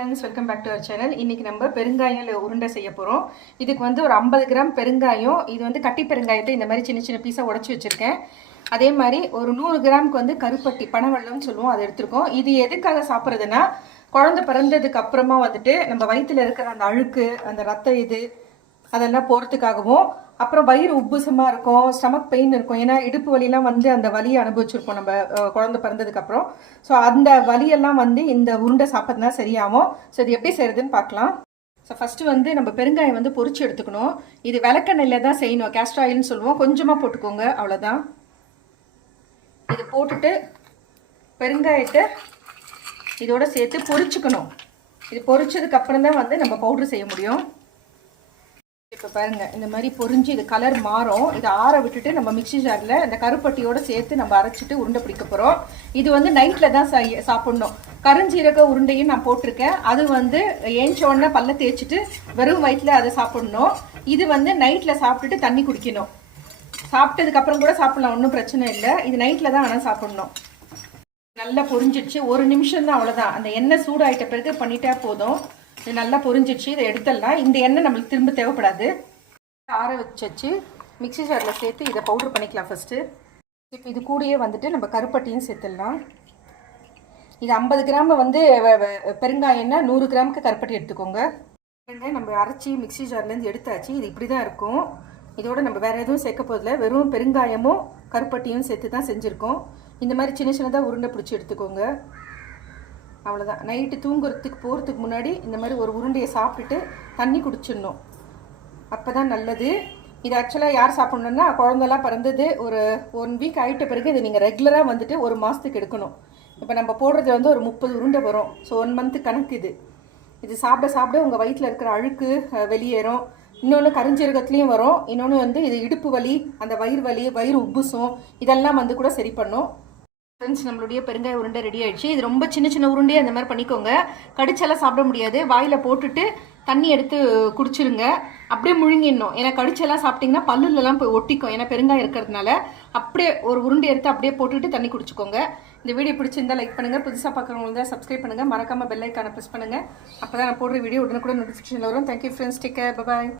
Friends welcome back to our channel இன்னைக்கு நம்ம பெருங்காயம் உருண்டை செய்ய போகிறோம் இதுக்கு வந்து ஒரு ஐம்பது கிராம் பெருங்காயம் இது வந்து கட்டி பெருங்காயத்தை இந்த மாதிரி சின்ன சின்ன பீஸாக உடச்சி வச்சுருக்கேன். அதே மாதிரி ஒரு நூறு கிராமுக்கு வந்து கருப்பட்டி பனவெள்ளம்னு சொல்லுவோம் அதை எடுத்திருக்கோம். இது எதுக்காக சாப்பிட்றதுன்னா குழந்தை பிறந்ததுக்கு அப்புறமா வந்துட்டு நம்ம வயிற்றில் இருக்கிற அந்த அழுக்கு அந்த ரத்த இது அதெல்லாம் போகிறதுக்காகவும் அப்புறம் வயிறு உப்புசமாக இருக்கும் ஸ்டமக் பெயின் இருக்கும். ஏன்னா இடுப்பு வலியெல்லாம் வந்து அந்த வலியை அனுபவிச்சிருப்போம் நம்ம குழந்த குழந்தை ஸோ அந்த வலியெல்லாம் வந்து இந்த உருண்டை சாப்பிட்றதுனா சரியாகும். ஸோ இது எப்படி செய்யறதுன்னு பார்க்கலாம். ஸோ ஃபஸ்ட்டு வந்து நம்ம பெருங்காயம் வந்து பொறிச்சு எடுத்துக்கணும். இது விளக்கெண்ணெயில் தான் செய்யணும். கேஸ்டர் ஆயில்னு சொல்லுவோம். கொஞ்சமாக போட்டுக்கோங்க. அவ்வளோதான் இது போட்டுட்டு பெருங்காயத்தை இதோட சேர்த்து பொறிச்சுக்கணும் இது பொறிச்சதுக்கப்புறம் தான் வந்து நம்ம பவுடர் செய்ய முடியும். இப்போ பாருங்க. இந்த மாதிரி பொரிஞ்சு இது கலர் மாறும். இதை ஆற விட்டுட்டு நம்ம மிக்ஸி ஜாரில் இந்த கருப்பட்டியோடு சேர்த்து நம்ம அரைச்சிட்டு உருண்டை பிடிக்க போகிறோம் இது வந்து நைட்டில் தான் செய்ய- சாப்பிட்ணும். கருஞ்சீரக உருண்டையும் நான் போட்டிருக்கேன். அது வந்து ஏஞ்ச உடனே பல்ல தேய்ச்சிட்டு வெறும் வயிற்றில் அதை சாப்பிட்ணும். இது வந்து நைட்டில் சாப்பிட்டுட்டு தண்ணி குடிக்கணும். சாப்பிட்டதுக்கப்புறம் கூட சாப்பிடலாம். ஒன்றும் பிரச்சனை இல்லை. இது நைட்டில் தான் ஆனால் சாப்பிட்ணும். நல்லா பொரிஞ்சிடுச்சு ஒரு நிமிஷம் தான் அவ்வளோதான் அந்த எண்ணெய் சூடாயிட்ட பிறகு பண்ணிட்டா போதும். இது நல்லா பொரிஞ்சிடுச்சு இதை எடுத்துடலாம். இந்த எண்ணெய் நம்மளுக்கு திரும்ப தேவைப்படாது. ஆற வச்சு மிக்ஸி ஜாரில் சேர்த்து இதை பவுடர் பண்ணிக்கலாம் ஃபஸ்ட்டு இப்போ இது கூடயே வந்துட்டு நம்ம கருப்பட்டியும் சேர்த்துடலாம். இது ஐம்பது கிராம் வந்து வ- வ- பெருங்காயம்னா நூறு கிராமுக்கு கருப்பட்டி எடுத்துக்கோங்க. பாருங்க, நம்ம அரைச்சி மிக்ஸி ஜார்லேருந்து எடுத்தாச்சு. இது இப்படி தான் இருக்கும். இதோட நம்ம வேறு எதுவும் சேர்க்க போதில்ல வெறும் பெருங்காயமும் கருப்பட்டியும் சேர்த்து தான் செஞ்சுருக்கோம். இந்த மாதிரி சின்ன சின்னதாக உருண்டை பிடிச்சி எடுத்துக்கோங்க. அவ்வளோதான் நைட்டு தூங்குறதுக்கு போகிறதுக்கு முன்னாடி இந்த மாதிரி ஒரு உருண்டையை சாப்பிட்டுட்டு தண்ணி குடிச்சிடணும். அப்போ தான் நல்லது. இது ஆக்சுவலாக யார் சாப்பிட்ணுன்னா குழந்தெல்லாம் பிறந்தது ஒரு ஒன் வீக் ஆகிட்ட பிறகு இது நீங்கள் ரெகுலராக வந்துட்டு ஒரு மாதத்துக்கு எடுக்கணும். இப்போ நம்ம போடுறது வந்து ஒரு முப்பது உருண்டை வரும். ஸோ ஒன் மந்த்து கணக்கு இது. இது சாப்பிட சாப்பிட உங்கள் வயிற்றில் இருக்கிற அழுக்கு வெளியேறும். இன்னொன்று கருஞ்சீரகத்துலேயும் வரும். இன்னொன்று வந்து இது இடுப்பு வலி அந்த வயிறு வலி வயிறு உப்புசும் இதெல்லாம் வந்து கூட சரி பண்ணும். ஃப்ரெண்ட்ஸ் நம்மளுடைய பெருங்காய உருண்டை ரெடி ஆயிடுச்சு. இது ரொம்ப சின்ன சின்ன உருண்டையாக அந்த மாதிரி பண்ணிக்கோங்க. கடிச்செல்லாம் சாப்பிட முடியாது. வாயில் போட்டுட்டு தண்ணி எடுத்து குடிச்சிருங்க. அப்படியே முழுங்கிடணும். ஏன்னா கடிச்செல்லாம் சாப்பிட்டிங்கன்னா பல்லுலலாம் போய் ஒட்டிக்கும். ஏன்னா பெருங்காயம் இருக்கிறதுனால அப்படியே ஒரு உருண்டை எடுத்து அப்படியே போட்டுட்டு தண்ணி குடிச்சிக்கோங்க. இந்த வீடியோ பிடிச்சிருந்தா லைக் பண்ணுங்கள் புதுசாக பார்க்குறவங்களுக்கு தான் சப்ஸ்கிரைப் பண்ணுங்கள் மறக்காமல் பெல் ஐக்கானை ப்ரெஸ் பண்ணுங்கள் அப்போ தான் நான் போடுற வீடியோ உடனே கூட நோட்டிஃபிகேஷன் வரும். Thank you friends take care bye